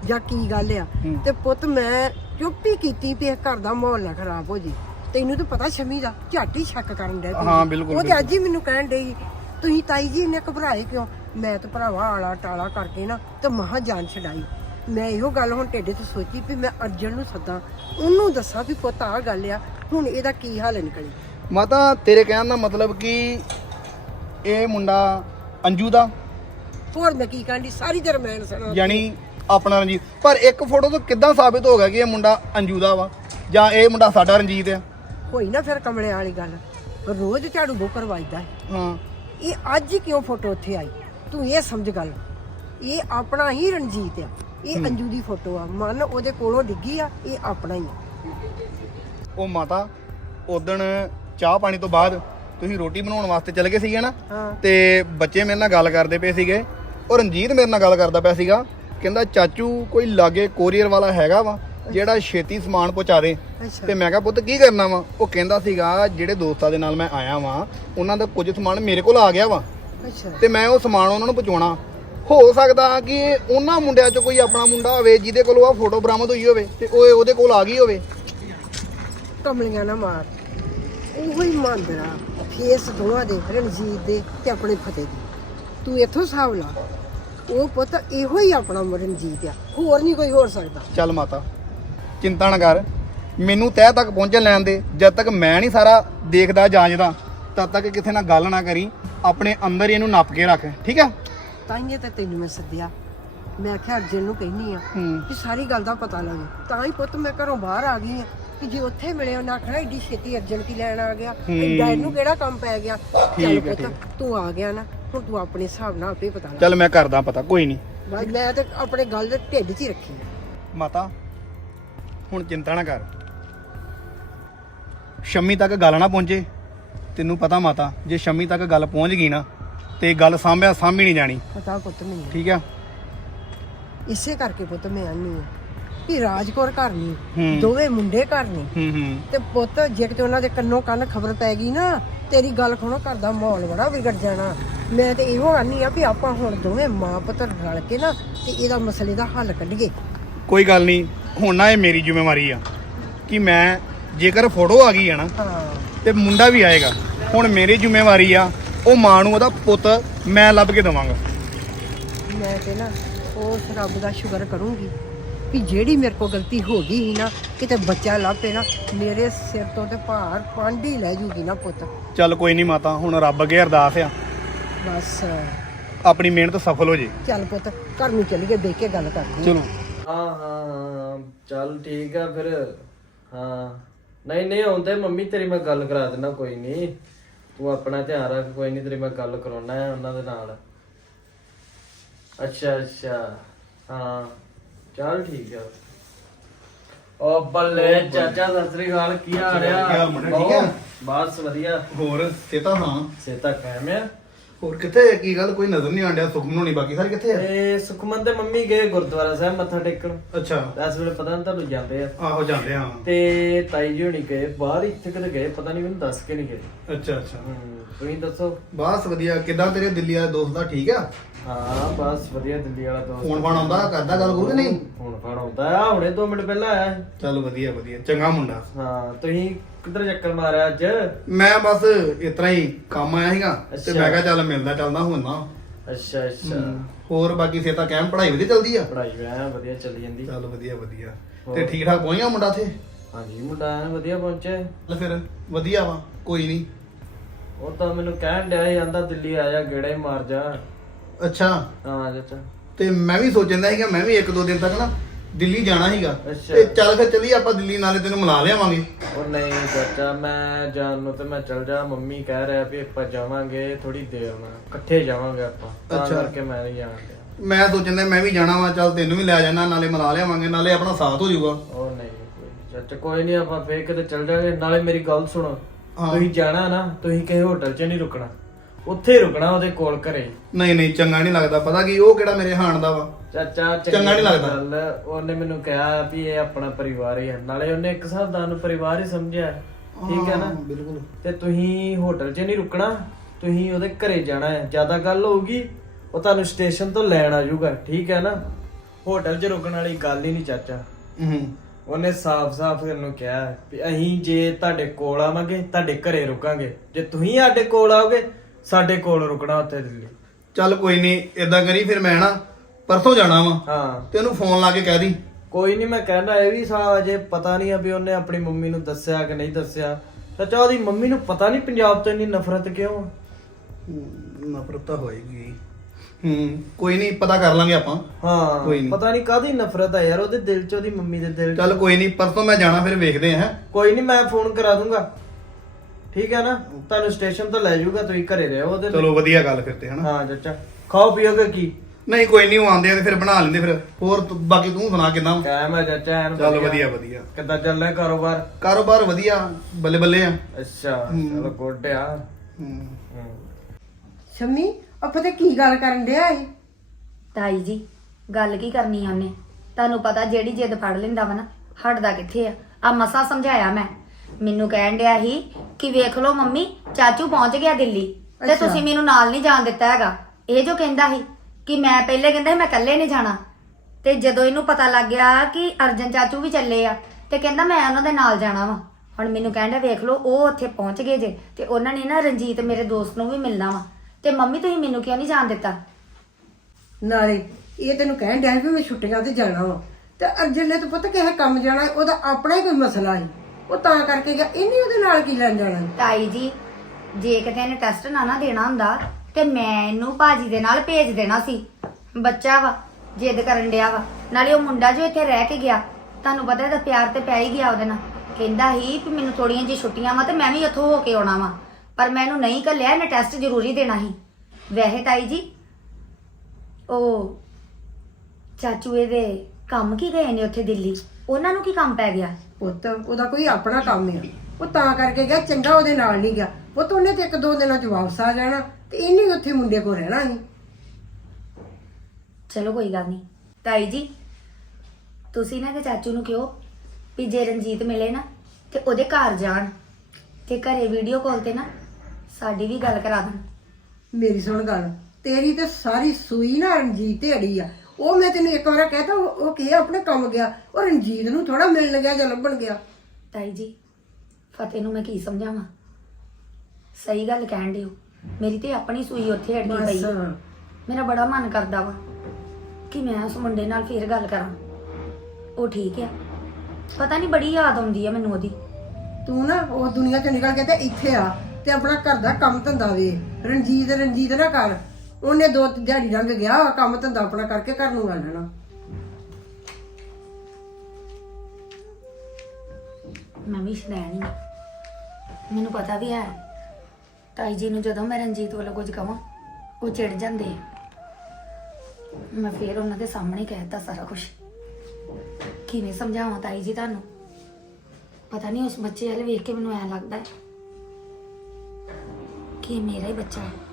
ਜਾਂ ਕੀ ਗੱਲ ਆ। ਤੇ ਪੁੱਤ ਮੈਂ ਚੁੱਪ ਹੀ ਕੀਤੀ ਵੀ ਇਹ ਘਰ ਦਾ ਮਾਹੌਲ ਨਾ ਖਰਾਬ ਹੋ ਜੇ ਤੈਨੂੰ ਤਾਂ ਪਤਾ ਸ਼ਮੀ ਦਾ ਝੱਟ ਹੀ ਸ਼ੱਕ ਕਰਨ ਪਈ ਹਾਂ। ਬਿਲਕੁਲ, ਉਹ ਤੇ ਅੱਜ ਹੀ ਮੈਨੂੰ ਕਹਿਣ ਡਈ ਤੁਸੀਂ ਤਾਈ ਜੀ ਇੰਨੇ ਘਬਰਾਏ ਕਿਉਂ ਮੈਂ ਤਾਂ ਭਰਾਵਾ ਆਲਾ ਟਾਲਾ ਕਰਕੇ ਨਾ ਤੇ ਮਹਾ ਜਾਨ ਛਡਾਈ ਮੈਂ ਇਹੋ ਗੱਲ ਹੁਣ ਢਿੱਡੇ ਤੇ ਸੋਚੀ ਵੀ ਮੈਂ ਅਰਜਨ ਨੂੰ ਸੱਦਾਂ ਉਹਨੂੰ ਦੱਸਾਂ ਵੀ ਪੁੱਤ ਆ ਗੱਲ ਆ ਹੁਣ ਇਹਦਾ ਕੀ ਹੱਲ ਨਿਕਲੇ? ਮਾਤਾ ਤੇਰੇ ਕਹਿਣ ਦਾ ਮਤਲਬ ਕਿ ਇਹ ਮੁੰਡਾ ਅੰਜੂ ਦਾ? ਹੋਰ ਮੈਂ ਕੀ ਕਹਾਂ ਦੀ ਸਾਰੀ ਰਮੈਣ ਸੁਣਾ ਯਾਨੀ ਆਪਣਾ ਰਣਜੀਤ। ਪਰ ਇੱਕ ਫੋਟੋ ਤੋਂ ਕਿੱਦਾਂ ਸਾਬਿਤ ਹੋ ਗਿਆ ਕਿ ਇਹ ਮੁੰਡਾ ਅੰਜੂ ਦਾ ਵਾ? ਜਾਂ ਇਹ ਮੁੰਡਾ ਸਾਡਾ ਰਣਜੀਤ ਆ? ਹੋਈ ਨਾ ਫਿਰ ਕਮਲੇ ਵਾਲੀ ਗੱਲ। ਰੋਜ਼ ਝਾੜੂ ਬੋਕਰ ਵੱਜਦਾ ਹੈ। ਹਾਂ। ਇਹ ਅੱਜ ਕਿਉਂ ਫੋਟੋ ਉੱਥੇ ਆਈ? ਤੂੰ ਇਹ ਸਮਝ ਗੱਲ। ਇਹ ਆਪਣਾ ਹੀ ਰਣਜੀਤ ਆ। ਇਹ ਅੰਜੂ ਦੀ ਫੋਟੋ ਆ। ਮਨ ਉਹਦੇ ਕੋਲੋਂ ਡਿੱਗੀ ਆ ਇਹ ਆਪਣਾ ਹੀ ਆ। ਉਹ ਮਾਤਾ ਉਦਣ ਚਾਹ ਪਾਣੀ ਤੋਂ ਬਾਅਦ ਤੁਸੀਂ ਰੋਟੀ ਬਣਾਉਣ ਵਾਸਤੇ ਚਲੇ ਗਏ ਸੀਗੇ ਨਾ? ਹਾਂ। ਤੇ ਬੱਚੇ ਮੇਰੇ ਨਾਲ ਗੱਲ ਕਰਦੇ ਪਏ ਸੀਗੇ। ਉਹ ਰਣਜੀਤ ਮੇਰੇ ਨਾਲ ਗੱਲ ਕਰਦਾ ਪਿਆ ਸੀਗਾ। ਕਹਿੰਦਾ ਚਾਚੂ ਕੋਈ ਲਾਗੇ ਕੋਰੀਅਰ ਵਾਲਾ ਹੈਗਾ ਵਾ ਜਿਹੜਾ ਛੇਤੀ ਸਮਾਨ ਪਹੁੰਚਾ ਦੇ। ਅੱਛਾ। ਤੇ ਮੈਂ ਕਿਹਾ ਪੁੱਤ ਕੀ ਕਰਨਾ ਵਾ? ਉਹ ਕਹਿੰਦਾ ਸੀਗਾ ਜਿਹੜੇ ਦੋਸਤਾਂ ਦੇ ਨਾਲ ਮੈਂ ਆਇਆ ਵਾਂ ਉਹਨਾਂ ਦਾ ਕੁਝ ਸਮਾਨ ਮੇਰੇ ਕੋਲ ਆ ਗਿਆ ਵਾ। ਅੱਛਾ। ਤੇ ਮੈਂ ਉਹ ਸਮਾਨ ਉਹਨਾਂ ਨੂੰ ਪਹੁੰਚਾਉਣਾ। ਹੋ ਸਕਦਾ ਕਿ ਉਹਨਾਂ ਮੁੰਡਿਆਂ 'ਚੋਂ ਕੋਈ ਆਪਣਾ ਮੁੰਡਾ ਹੋਵੇ ਜਿਹਦੇ ਕੋਲ ਉਹ ਫੋਟੋ ਬਰਾਮਦ ਹੋਈ ਹੋਵੇ ਤੇ ਉਹ ਉਹਦੇ ਕੋਲ ਆ ਗਈ ਹੋਵੇ। ਕਮਲੀਆਂ ਨਾ ਮਾਰ। ਉਹੋ ਹੀ ਮੰਦਰਾ। ਫੇਸ ਦੋਵਾਂ ਦੇ ਰਣਜੀਤ ਦੇ ਤੇ ਆਪਣੇ ਫਤਿਹ ਦੇ। ਤੂੰ ਇੱਥੋਂ ਹਿਸਾਬ ਲਾ। ਉਹ ਪੁੱਤ ਇਹੋ ਹੀ ਆਪਣਾ ਰਣਜੀਤ ਆ। ਹੋਰ ਨਹੀਂ ਕੋਈ ਹੋਰ ਸਕਦਾ। ਚੱਲ ਮਾਤਾ ਚਿੰਤਾ ਨਾ ਕਰ। ਮੈਨੂੰ ਤਹਿ ਤੱਕ ਪਹੁੰਚਣ ਲੈਣ ਦੇ। ਜਦ ਤੱਕ ਮੈਂ ਨਹੀਂ ਸਾਰਾ ਦੇਖਦਾ ਜਾਂਚਦਾ ਤਦ ਤੱਕ ਕਿਸੇ ਨਾਲ ਗੱਲ ਨਾ ਕਰੀ। ਆਪਣੇ ਅੰਦਰ ਹੀ ਇਹਨੂੰ ਨੱਪ ਕੇ ਰੱਖ। ਠੀਕ ਆ? ਤਾਈਏ ਤਾਂ ਤੈਨੂੰ ਮੈਂ ਸੱਦਿਆ। ਮੈਂ ਆਖਿਆ ਅਰਜਨ ਨੂੰ ਕਹਿਨੀ ਆ ਹੂੰ। ਕਿ ਸਾਰੀ ਗੱਲ ਦਾ ਪਤਾ ਲੱਗੇ। ਤਾਂ ਹੀ ਪੁੱਤ ਮੈਂ ਘਰੋਂ ਬਾਹਰ ਆ ਗਈ ਆ ਕਿ ਜੇ ਉੱਥੇ ਮਿਲੇ ਉਹਨਾਂ ਆਖਣਾ ਏਡੀ ਛੇਤੀ ਅਰਜਨ ਕੀ ਲੈਣ ਆ ਗਿਆ? ਐਡਾ ਇਹਨੂੰ ਕਿਹੜਾ ਕੰਮ ਪੈ ਗਿਆ? ਚੱਲ ਠੀਕ ਪੁੱਤ ਤੂੰ ਆ ਗਿਆ ਨਾ ਹੁਣ ਤੂੰ ਆਪਣੇ ਹਿਸਾਬ ਨਾਲ ਆਪੇ ਪਤਾ ਲਾ ਚੱਲ ਮੈਂ ਕਰਦਾ ਪਤਾ ਕੋਈ ਨਹੀਂ। ਬਾਈ ਮੈਂ ਤੇ ਆਪਣੇ ਗੱਲ ਦੇ ਢਿੱਡ 'ਚ ਹੀ ਰੱਖੀ ਆ। ਮਾਤਾ ਹੁਣ ਚਿੰਤਾ ਨਾ ਕਰ। ਸ਼ੰਮੀ ਤੱਕ ਗੱਲ ਨਾ ਪਹੁੰਚੇ। ਤੈਨੂੰ ਪਤਾ ਮਾਤਾ ਜੇ ਸ਼ੰਮੀ ਤੱਕ ਗੱਲ ਪਹੁੰਚ ਗਈ ਨਾ ਤੇ ਗੱਲ ਸਾਂਭਿਆ ਸਾਂਭੀ ਨਹੀਂ ਜਾਣੀ। ਪਤਾ ਪੁੱਤ ਮੈਨੂੰ ਠੀਕ ਆ? ਇਸੇ ਕਰਕੇ ਪੁੱਤ ਮੈਂ ਆਨੀ ਆ ਕਿ ਰਾਜਕੌਰ ਘਰ। ਨਹੀਂ ਦੋਵੇਂ ਮੁੰਡੇ ਘਰ ਨਹੀਂ ਹੂੰ ਹੂੰ। ਤੇ ਪੁੱਤ ਜੇ ਕਿਤੇ ਉਹਨਾਂ ਦੇ ਕੰਨੋਂ ਕੰਨ ਖਬਰ ਪੈ ਗਈ ਨਾ ਤੇਰੀ ਗੱਲ ਖਣੋ ਘਰ ਦਾ ਮਾਹੌਲ ਬੜਾ ਵਿਗੜ ਜਾਣਾ। ਮੈਂ ਤੇ ਇਹੋ ਆਨੀ ਆ ਵੀ ਆਪਾਂ ਹੁਣ ਦੋਵੇਂ ਮਾਂ ਪੁੱਤ ਰਲ ਕੇ ਨਾ ਤੇ ਇਹਦਾ ਮਸਲੇ ਦਾ ਹੱਲ ਕੱਢੀਏ। ਕੋਈ ਗੱਲ ਨਹੀਂ ਹੁਣ ਨਾ ਇਹ ਮੇਰੀ ਜ਼ਿੰਮੇਵਾਰੀ ਆ ਕਿ ਮੈਂ ਜੇਕਰ ਫੋਟੋ ਆ ਗਈ ਆ ਨਾ ਹਾਂ। ਤੇ ਮੁੰਡਾ ਵੀ ਆਏਗਾ। ਹੁਣ ਮੇਰੀ ਜ਼ਿੰਮੇਵਾਰੀ ਆ ਉਹ ਮਾਂ ਨੂੰ ਉਹਦਾ ਪੁੱਤ ਮੈਂ ਲੱਭ ਕੇ ਦਵਾਂਗਾ। ਮੈਂ ਤੇ ਨਾ ਉਸ ਰੱਬ ਦਾ ਸ਼ੁਕਰ ਕਰੂੰਗੀ ਕਿ ਜਿਹੜੀ ਮੇਰੇ ਕੋਲ ਗਲਤੀ ਹੋ ਗਈ ਸੀ ਨਾ ਕਿਤੇ ਬੱਚਾ ਲੱਭੇ ਨਾ ਮੇਰੇ ਸਿਰ ਤੋਂ ਤੇ ਭਾਰ ਪਾਂਡੀ ਲੈ ਜੂਗੀ ਨਾ ਪੁੱਤ। ਚੱਲ ਕੋਈ ਨਹੀਂ ਮਾਤਾ ਹੁਣ ਰੱਬ ਅੱਗੇ ਅਰਦਾਸ ਆ। ਬਸ। ਆਪਣੀ ਮਿਹਨਤ ਸਫਲ ਹੋ ਜੇ। ਚੱਲ ਪੁੱਤ ਘਰ ਨੂੰ ਚੱਲੀਏ ਬਹਿ ਕੇ ਗੱਲ ਕਰਦੇ ਹਾਂ। ਚਲੋ। ਹਾਂ। ਹਾਂ ਹਾਂ ਚੱਲ ਠੀਕ ਆ ਫਿਰ। ਹਾਂ। ਨਹੀਂ ਨਹੀਂ ਆਉਂਦੇ ਮੰਮੀ ਤੇਰੀ ਮੈਂ ਗੱਲ ਕਰਾ ਦਿੰਦਾ ਕੋਈ ਨਹੀਂ। ਤੂੰ ਆਪਣਾ ਧਿਆਨ ਰੱਖ ਕੋਈ ਨਹੀਂ ਤੇਰੀ ਮੈਂ ਗੱਲ ਕਰਾਉਣਾ ਹੈ ਉਹਨਾਂ ਦੇ ਨਾਲ। ਅੱਛਾ ਅੱਛਾ। ਹਾਂ ਚੱਲ ਠੀਕ ਆ। ਓ ਬੱਲੇ ਚਾਚਾ ਸਤਿ ਸ੍ਰੀ ਅਕਾਲ ਕੀ ਹਾਲ ਕੀ ਹਾਲ ਆ ਮੁੰਡਾ, ਠੀਕ ਆ? ਬਸ ਵਧੀਆ। ਹੋਰ ਸੇਤਾ ਹਾਂ ਸੇਤਾ ਕਾਇਮ ਆ। ਹੋਰ ਕਿੱਥੇ ਕੀ ਗੱਲ? ਕੋਈ ਨਜ਼ਰ ਨਹੀਂ ਆਂਡਿਆ ਸੁਖਮ ਹੋਣੀ ਬਾਕੀ ਸਾਰੇ ਕਿੱਥੇ ਆ? ਤੇ ਸੁਖਮਨ ਤੇ ਮੰਮੀ ਗਏ ਗੁਰਦੁਆਰਾ ਸਾਹਿਬ ਮੱਥਾ ਟੇਕਣ। ਅੱਛਾ। ਇਸ ਵੇਲੇ ਪਤਾ ਨਹੀਂ ਤੁਹਾਨੂੰ ਜਾਂਦੇ ਆ। ਆਹੋ ਜਾਂਦੇ ਹਾਂ। ਤੇ ਤਾਈ ਜੀ ਹੋਣੀ ਗਏ ਬਾਹਰ ਇੱਥੇ ਕਿਤੇ ਗਏ ਪਤਾ ਨਹੀਂ ਮੈਨੂੰ ਦੱਸ ਕੇ ਨਹੀਂ ਗਏ। ਅੱਛਾ ਅੱਛਾ। ਤੁਸੀਂ ਦੱਸੋ। ਬਸ ਵਧੀਆ। ਕਿੱਦਾਂ ਤੇਰੇ ਦਿੱਲੀ ਵਾਲੇ ਦੋਸਤ ਦਾ? ਠੀਕ ਆ? ਹਾਂ ਬਸ ਵਧੀਆ ਦਿੱਲੀ ਵਾਲਾ ਦੋਸਤ। ਫੋਨ ਫਾਨ ਆਉਂਦਾ? ਕਰਦਾ ਗੱਲ ਗੁਰੂ ਕਿ ਨਹੀਂ? ਫੋਨ ਫਾਨ ਆਉਂਦਾ ਆ ਹੁਣੇ 2 ਮਿੰਟ ਪਹਿਲਾਂ ਆਇਆ ਸੀ। ਚੱਲ ਵਧੀਆ ਵਧੀਆ। ਚੰਗਾ ਮੁੰਡਾ। ਹਾਂ ਤੁਸੀਂ ਕਿੱਧਰ ਚੱਕਰ ਮਾਰਿਆ ਅੱਜ? ਮੈਂ ਬਸ ਇਤਰਾ ਹੀ ਕੰਮ ਆਇਆ ਸੀਗਾ ਤੇ ਅੱਛਾ। ਮੈਂ ਕਿਹਾ ਚੱਲ ਮਿਲਦਾ ਚੱਲਦਾ ਹੁੰਦਾ ਅੱਛਾ ਅੱਛਾ। ਹੋਰ ਬਾਕੀ ਸੇਤਾ ਕੈਂਪ ਪੜ੍ਹਾਈ ਵਧੀਆ ਚੱਲਦੀ ਆ? ਪੜਾਈ ਮੈਂ ਵਧੀਆ ਚੱਲੀ ਜਾਂਦੀ। ਚੱਲ ਵਧੀਆ ਵਧੀਆ। ਹੋਰ। ਤੇ ਠੀਕ ਠਾਕ ਪਹੁੰਚਿਆ ਮੁੰਡਾ ਇੱਥੇ ਹਾਂਜੀ ਮੁੰਡਾ ਐਨ ਵਧੀਆ ਪਹੁੰਚੇ ਚੱਲ ਫਿਰ ਵਧੀਆ ਵਾ ਕੋਈ ਨਹੀਂ ਉਹ ਤਾਂ ਮੈਨੂੰ ਕਹਿਣ ਡਿਆ ਆਂਦਾ ਦਿੱਲੀ ਆ ਜਾ ਗੇੜਾ ਹੀ ਮਾਰ ਜਾ। ਅੱਛਾ। ਹਾਂ ਚਾਚਾ ਤੇ ਮੈਂ ਵੀ ਸੋਚਦਾ ਸੀਗਾ ਮੈਂ ਵੀ ਇੱਕ ਦੋ ਦਿਨ ਤੱਕ ਨਾ ਦਿੱਲੀ ਜਾਣਾ ਸੀਗਾ ਅੱਛਾ। ਤੇ ਚੱਲ ਫਿਰ ਚੱਲੀਏ ਆਪਾਂ ਦਿੱਲੀ ਨਾਲੇ ਤੈਨੂੰ ਮਿਲਾ ਲਿਆਵਾਂਗੇ ਉਹ ਨਹੀਂ ਚਾਚਾ ਮੈਂ ਜਾਣ ਨੂੰ ਤੇ ਮੈਂ ਚੱਲ ਜਾ ਮੰਮੀ ਕਹਿ ਰਿਹਾ ਵੀ ਆਪਾਂ ਜਾਵਾਂਗੇ ਥੋੜੀ ਦੇਰ ਨਾਲ ਇਕੱਠੇ ਜਾਵਾਂਗੇ ਆਪਾਂ ਤਾਂ ਅੱਛਾ। ਕਰਕੇ ਮੈਂ ਨਹੀਂ ਜਾਣ ਮੈਂ ਸੋਚਦਾ ਮੈਂ ਵੀ ਜਾਣਾ ਵਾ ਚੱਲ ਤੈਨੂੰ ਵੀ ਲੈ ਜਾਣਾ ਨਾਲੇ ਮਿਲਾ ਲਿਆਵਾਂਗੇ ਨਾਲੇ ਆਪਣਾ ਸਾਥ ਹੋ ਜਾਊਗਾ ਉਹ ਨਹੀਂ ਕੋਈ ਨੀ ਚਾਚਾ ਕੋਈ ਨਹੀਂ ਆਪਾਂ ਫੇਰ ਕਿਤੇ ਚੱਲ ਜਾਾਂਗੇ ਨਾਲੇ ਮੇਰੀ ਗੱਲ ਸੁਣੋ ਹਾਂ। ਤੁਸੀਂ ਜਾਣਾ ਨਾ ਤੁਸੀਂ ਕਿਸੇ ਹੋਟਲ 'ਚ ਨਹੀਂ ਰੁਕਣਾ ਉੱਥੇ ਰੁਕਣਾ ਉਹਦੇ ਕੋਲ ਘਰੇ। ਨਹੀਂ ਨਹੀਂ ਚੰਗਾ ਨਹੀਂ ਲੱਗਦਾ। ਪਤਾ ਕੀ ਉਹ ਕਿਹੜਾ ਮੇਰੇ ਹਾਣ ਦਾ ਵਾ? ਚਾਚਾ ਚੰਗੀ ਚੰਗਾ ਨੀ ਲੱਗਦਾ। ਗੱਲ, ਉਹਨੇ ਮੈਨੂੰ ਕਿਹਾ ਵੀ ਇਹ ਆਪਣਾ ਪਰਿਵਾਰ ਹੀ ਹੈ ਨਾਲੇ ਉਹਨੇ ਇੱਕ ਹਿਸਾਬ ਦਾ ਨੂੰ ਪਰਿਵਾਰ ਹੀ ਸਮਝਿਆ। ਠੀਕ ਹੈ ਨਾ? ਹਾਂ, ਬਿਲਕੁਲ। ਤੇ ਤੁਸੀਂ ਹੋਟਲ 'ਚ ਨਹੀਂ ਰੁਕਣਾ। ਤੁਸੀਂ ਉਹਦੇ ਘਰੇ ਜਾਣਾ ਹੈ। ਜ਼ਿਆਦਾ ਗੱਲ ਹੋਊਗੀ ਉਹ ਤੁਹਾਨੂੰ ਸਟੇਸ਼ਨ ਤੋਂ ਲੈਣ ਆ ਜਾਊਗਾ। ਠੀਕ ਹੈ ਨਾ? ਹੋਟਲ 'ਚ ਰੁਕਣ ਵਾਲੀ ਗੱਲ ਹੀ ਨਹੀਂ ਚਾਚਾ। ਹੂੰ। ਉਹਨੇ ਸਾਫ਼-ਸਾਫ਼ ਸਾਨੂੰ ਕਿਹਾ ਵੀ ਅਸੀਂ ਜੇ ਤੁਹਾਡੇ ਕੋਲ ਆਵਾਂਗੇ ਤੁਹਾਡੇ ਘਰੇ ਰੁਕਾਂਗੇ। ਜੇ ਤੁਸੀਂ ਸਾਡੇ ਕੋਲ ਆਓਗੇ ਸਾਡੇ ਕੋਲ ਰੁਕਣਾ ਉੱਥੇ ਦਿੱਲੀ ਚੱਲ ਕੋਈ ਨਹੀਂ ਇਦਾਂ ਕਰੀ ਫਿਰ ਮੈਂ ਨਾ ਪਰਸੋਂ ਜਾਣਾ ਵਾ ਹਾਂ। ਤੈਨੂੰ ਫੋਨ ਲਾ ਕੇ ਕਹਿ ਦੀ। ਕੋਈ ਨਹੀਂ ਮੈਂ ਕਹਿੰਦਾ ਇਹ ਵੀ ਸਾਹ ਅਜੇ ਪਤਾ ਨਹੀਂ ਆ ਵੀ ਉਹਨੇ ਆਪਣੀ ਮੰਮੀ ਨੂੰ ਦੱਸਿਆ ਕਿ ਨਹੀਂ ਦੱਸਿਆ। ਚਾਚਾ ਉਹਦੀ ਮੰਮੀ ਨੂੰ ਪਤਾ ਨਹੀਂ ਪੰਜਾਬ ਤੋਂ ਇੰਨੀ ਨਫ਼ਰਤ ਕਿਉਂ ਆ। ਨਫ਼ਰਤ ਤਾਂ ਹੋਏਗੀ। ਹੂੰ ਕੋਈ ਨਹੀਂ ਪਤਾ ਕਰ ਲਾਂਗੇ ਆਪਾਂ। ਹਾਂ ਕੋਈ ਨੀ। ਪਤਾ ਨਹੀਂ ਕਾਦੀ ਨਫ਼ਰਤ ਆ ਯਾਰ ਉਹਦੇ ਦਿਲ 'ਚ ਉਹਦੀ ਮੰਮੀ ਦੇ ਦਿਲ 'ਚ। ਚੱਲ ਕੋਈ ਨਹੀਂ ਪਰਸੋਂ ਮੈਂ ਜਾਣਾ ਫਿਰ ਵੇਖਦੇ ਹਾਂ। ਹੈਂ। ਕੋਈ ਨਹੀਂ ਮੈਂ ਫੋਨ ਕਰਾ ਦੂੰਗਾ। ਠੀਕ ਹੈ ਨਾ? ਤੁਹਾਨੂੰ ਸਟੇਸ਼ਨ ਤੋਂ ਲੈ ਜਾਊਗਾ ਤੁਸੀਂ ਘਰੇ ਰਹੋ ਉਹਦੇ ਲਈ। ਚਲੋ ਵਧੀਆ ਗੱਲ ਫਿਰ ਤੇ ਹਨਾ? ਹਾਂ ਚਾਚਾ। ਖਾਓ ਪੀਓਗੇ ਕੀ? ਨਹੀਂ ਕੋਈ ਨਹੀਂ ਉਹ ਆਉਂਦੇ ਆ ਤੇ ਫਿਰ ਬਣਾ ਲੈਂਦੇ ਫਿਰ ਹੋਰ ਤੂੰ- ਬਾਕੀ ਤੂੰ ਸੁਣਾ ਕਿਦਾਂ? ਕਾਇਮ ਹੈ ਚਾਚਾ ਐਨ ਚੱਲ ਵਧੀਆ। ਵਧੀਆ ਕਿੱਦਾਂ ਚੱਲ ਰਿਹਾ ਕਾਰੋਬਾਰ? ਕਾਰੋਬਾਰ ਵਧੀਆ ਬੱਲੇ ਬੱਲੇ ਆ। ਅੱਛਾ। ਚਲੋ ਗੁੱਡ ਆ। ਹੂੰ। ਹੂੰ। ਸ਼ੰਮੀ ਆਪਾਂ ਤੇ ਕੀ ਗੱਲ ਕਰਨ ਡਿਆ ਏ? ਤਾਈ ਜੀ ਗੱਲ ਕੀ ਕਰਨੀ ਆ ਉਹਨੇ? ਤੁਹਾਨੂੰ ਪਤਾ ਜਿਹੜੀ ਜਿੱਦ ਫੜ ਲੈਂਦਾ ਵਾ ਨਾ ਹਟਦਾ ਕਿੱਥੇ ਆ? ਆ ਮਸਾ ਸਮਝਾਇਆ ਮੈਂ। ਮੈਨੂੰ ਕਹਿਣ ਡਿਆ ਸੀ ਕਿ ਵੇਖ ਲਓ ਮੰਮੀ ਚਾਚੂ ਪਹੁੰਚ ਗਿਆ ਦਿੱਲੀ ਤੇ ਅੱਛਾ। ਤੁਸੀਂ ਮੈਨੂੰ ਨਾਲ ਨਹੀਂ ਜਾਣ ਦਿੱਤਾ ਹੈਗਾ। ਇਹ ਜੋ ਕਹਿੰਦਾ ਸੀ ਕਿ ਮੈਂ ਪਹਿਲੇ ਕਹਿੰਦਾ ਸੀ ਮੈਂ ਇਕੱਲੇ ਨਹੀਂ ਜਾਣਾ। ਤੇ ਜਦੋਂ ਇਹਨੂੰ ਪਤਾ ਲੱਗ ਗਿਆ ਕਿ ਅਰਜਨ ਚਾਚੂ ਵੀ ਚੱਲੇ ਆ ਤੇ ਕਹਿੰਦਾ ਮੈਂ ਉਹਨਾਂ ਦੇ ਨਾਲ ਜਾਣਾ ਵਾ। ਹੁਣ ਮੈਨੂੰ ਕਹਿੰਦਾ ਵੇਖ ਲਓ ਉਹ ਉੱਥੇ ਪਹੁੰਚ ਗਏ ਜੇ ਤੇ ਉਹਨਾਂ ਨੇ ਨਾ ਰਣਜੀਤ ਮੇਰੇ ਦੋਸਤ ਨੂੰ ਵੀ ਮਿਲਣਾ ਵਾ। ਤੇ ਮੰਮੀ ਤੁਸੀਂ ਮੈਨੂੰ ਕਿਉਂ ਨਹੀਂ ਜਾਣ ਦਿੱਤਾ? ਨਾਲੇ ਇਹ ਤੈਨੂੰ ਕਹਿਣ ਡਿਆ ਸੀ ਵੀ ਮੈਂ ਛੁੱਟੀਆਂ ਤੇ ਜਾਣਾ ਵਾ। ਤੇ ਅਰਜਨ ਨੇ ਤਾਂ ਪਤਾ ਕਿਹੇ ਕੰਮ ਜਾਣਾ ਉਹਦਾ ਆਪਣਾ ਹੀ ਕੋਈ ਮਸਲਾ ਸੀ। ਉਹ ਤਾਂ ਕਰਕੇ ਗਿਆ, ਇਹਨੇ ਉਹਦੇ ਨਾਲ ਕੀ ਲੈਣ ਜਾਣਾ? ਤਾਈ ਜੀ, ਜੇ ਕਿਤੇ ਇਹਨੇ ਟੈਸਟ ਨਾ ਨਾ ਦੇਣਾ ਹੁੰਦਾ, ਤੇ ਮੈਂ ਇਹਨੂੰ ਭਾਜੀ ਦੇ ਨਾਲ ਭੇਜ ਦੇਣਾ ਸੀ। ਬੱਚਾ ਵਾ, ਜਿੱਦ ਕਰਨ ਡਿਆ ਵਾ। ਨਾਲੇ ਉਹ ਮੁੰਡਾ ਜੋ ਇੱਥੇ ਰਹਿ ਕੇ ਗਿਆ, ਤੁਹਾਨੂੰ ਪਤਾ ਇਹਦਾ ਪਿਆਰ ਤੇ ਪੈ ਹੀ ਗਿਆ ਉਹਦੇ ਨਾਲ। ਕਹਿੰਦਾ ਹੀ ਕਿ ਮੈਨੂੰ ਥੋੜੀਆਂ ਜਿਹੀ ਛੁੱਟੀਆਂ ਵਾ ਤੇ ਮੈਂ ਵੀ ਇੱਥੋਂ ਹੋ ਕੇ ਆਉਣਾ ਵਾ। ਪਰ ਮੈਂ ਇਹਨੂੰ ਨਹੀਂ ਘੱਲਿਆ ਇਹਨੇ ਟੈਸਟ ਜ਼ਰੂਰੀ ਦੇਣਾ ਸੀ। ਵੈਸੇ ਤਾਈ ਜੀ, ਉਹ ਚਾਚੂ ਇਹਦੇ ਕੰਮ ਕੀ ਗਏ ਨੇ ਉੱਥੇ ਦਿੱਲੀ? ਉਹਨਾਂ ਨੂੰ ਕੀ ਕੰਮ ਪੈ ਗਿਆ? ਪੁੱਤ ਉਹਦਾ ਕੋਈ ਆਪਣਾ ਕੰਮ ਹੈ ਉਹ ਤਾਂ ਕਰਕੇ ਗਿਆ ਚੰਗਾ ਉਹਦੇ ਨਾਲ ਨਹੀਂ ਗਿਆ। ਪੁੱਤ ਉਹਨੇ ਤੇ ਇੱਕ ਦੋ ਦਿਨਾਂ ਚ ਵਾਪਸ ਆ ਜਾਣਾ ਤੇ ਇਹਨੇ ਉੱਥੇ ਮੁੰਡੇ ਕੋਲ ਰਹਿਣਾ ਸੀ। ਚਲੋ ਕੋਈ ਗੱਲ ਨਹੀਂ। ਤਾਈ ਜੀ ਤੁਸੀਂ ਨਾ ਤੇ ਚਾਚੂ ਨੂੰ ਕਿਹੋ ਵੀ ਜੇ ਰਣਜੀਤ ਮਿਲੇ ਨਾ ਤੇ ਉਹਦੇ ਘਰ ਜਾਣ ਤੇ ਘਰੇ ਵੀਡੀਓ ਕਾਲ ਤੇ ਨਾ ਸਾਡੀ ਵੀ ਗੱਲ ਕਰਾ ਦੇਣ। ਮੇਰੀ ਸੁਣ ਗੱਲ ਤੇਰੀ ਤੇ ਸਾਰੀ ਸੂਈ ਨਾ ਰਣਜੀਤ ਤੇ ਅੜੀ ਆ। ਉਹ ਮੈਂ ਤੈਨੂੰ ਇੱਕ ਵਾਰ ਕਹਿਤਾ ਉਹ ਕੀ ਆਪਣੇ ਕੰਮ ਗਿਆ। ਉਹ ਰਣਜੀਤ ਨੂੰ ਥੋੜਾ ਮਿਲਣ ਗਿਆ ਜਾਂ ਲੱਭਣ ਗਿਆ। ਤਾਈ ਜੀ ਫਤਿਹ ਨੂੰ ਮੈਂ ਕੀ ਸਮਝਾਵਾਂ? ਸਹੀ ਗੱਲ ਕਹਿਣ ਦਿਓ ਮੇਰੀ ਤੇ ਆਪਣੀ ਸੂਈ ਉੱਥੇ ਅੜਦੀ ਪਈ। ਬਸ। ਮੇਰਾ ਬੜਾ ਮਨ ਕਰਦਾ ਵਾ ਕਿ ਮੈਂ ਉਸ ਮੁੰਡੇ ਨਾਲ ਫੇਰ ਗੱਲ ਕਰਾਂ। ਉਹ ਠੀਕ ਆ। ਪਤਾ ਨਹੀਂ ਬੜੀ ਯਾਦ ਆਉਂਦੀ ਆ ਮੈਨੂੰ ਉਹਦੀ। ਤੂੰ ਨਾ ਉਹ ਦੁਨੀਆ ਚੋਂ ਨਿਕਲ ਕੇ ਤੇ ਇੱਥੇ ਆ ਤੇ ਆਪਣਾ ਘਰ ਦਾ ਕੰਮ ਧੰਦਾ ਵੇ। ਰਣਜੀਤ ਰਣਜੀਤ ਨਾ ਕਰ। ਉਹਨੇ ਦੋ ਦਿਹਾੜੀ ਰੰਗ ਗਿਆ, ਕੰਮ ਧੰਦਾ ਆਪਣਾ ਕਰਕੇ ਘਰ ਨੂੰ ਆ ਜਾਣਾ। ਮੈਂ ਵੀ ਸ਼ਦੈਣੀ ਮੈਨੂੰ ਪਤਾ ਵੀ ਹੈ, ਤਾਈ ਜੀ ਨੂੰ ਜਦੋਂ ਮੈਂ ਰਣਜੀਤ ਵੱਲੋਂ ਕੁਝ ਕਵਾਂ, ਉਹ ਚਿੜ ਜਾਂਦੇ ਆ। ਮੈਂ ਫੇਰ ਉਹਨਾਂ ਦੇ ਸਾਹਮਣੇ ਕਹਿਤਾ ਸਾਰਾ ਕੁਝ ਕਿਵੇਂ ਸਮਝਾਵਾਂ ਤਾਈ ਜੀ ਤੁਹਾਨੂੰ? ਪਤਾ ਨਹੀਂ, ਉਸ ਬੱਚੇ ਵੱਲ ਵੇਖ ਕੇ ਮੈਨੂੰ ਐਂ ਲੱਗਦਾ ਹੈ ਕਿ ਇਹ ਮੇਰਾ ਹੀ ਬੱਚਾ ਹੈ।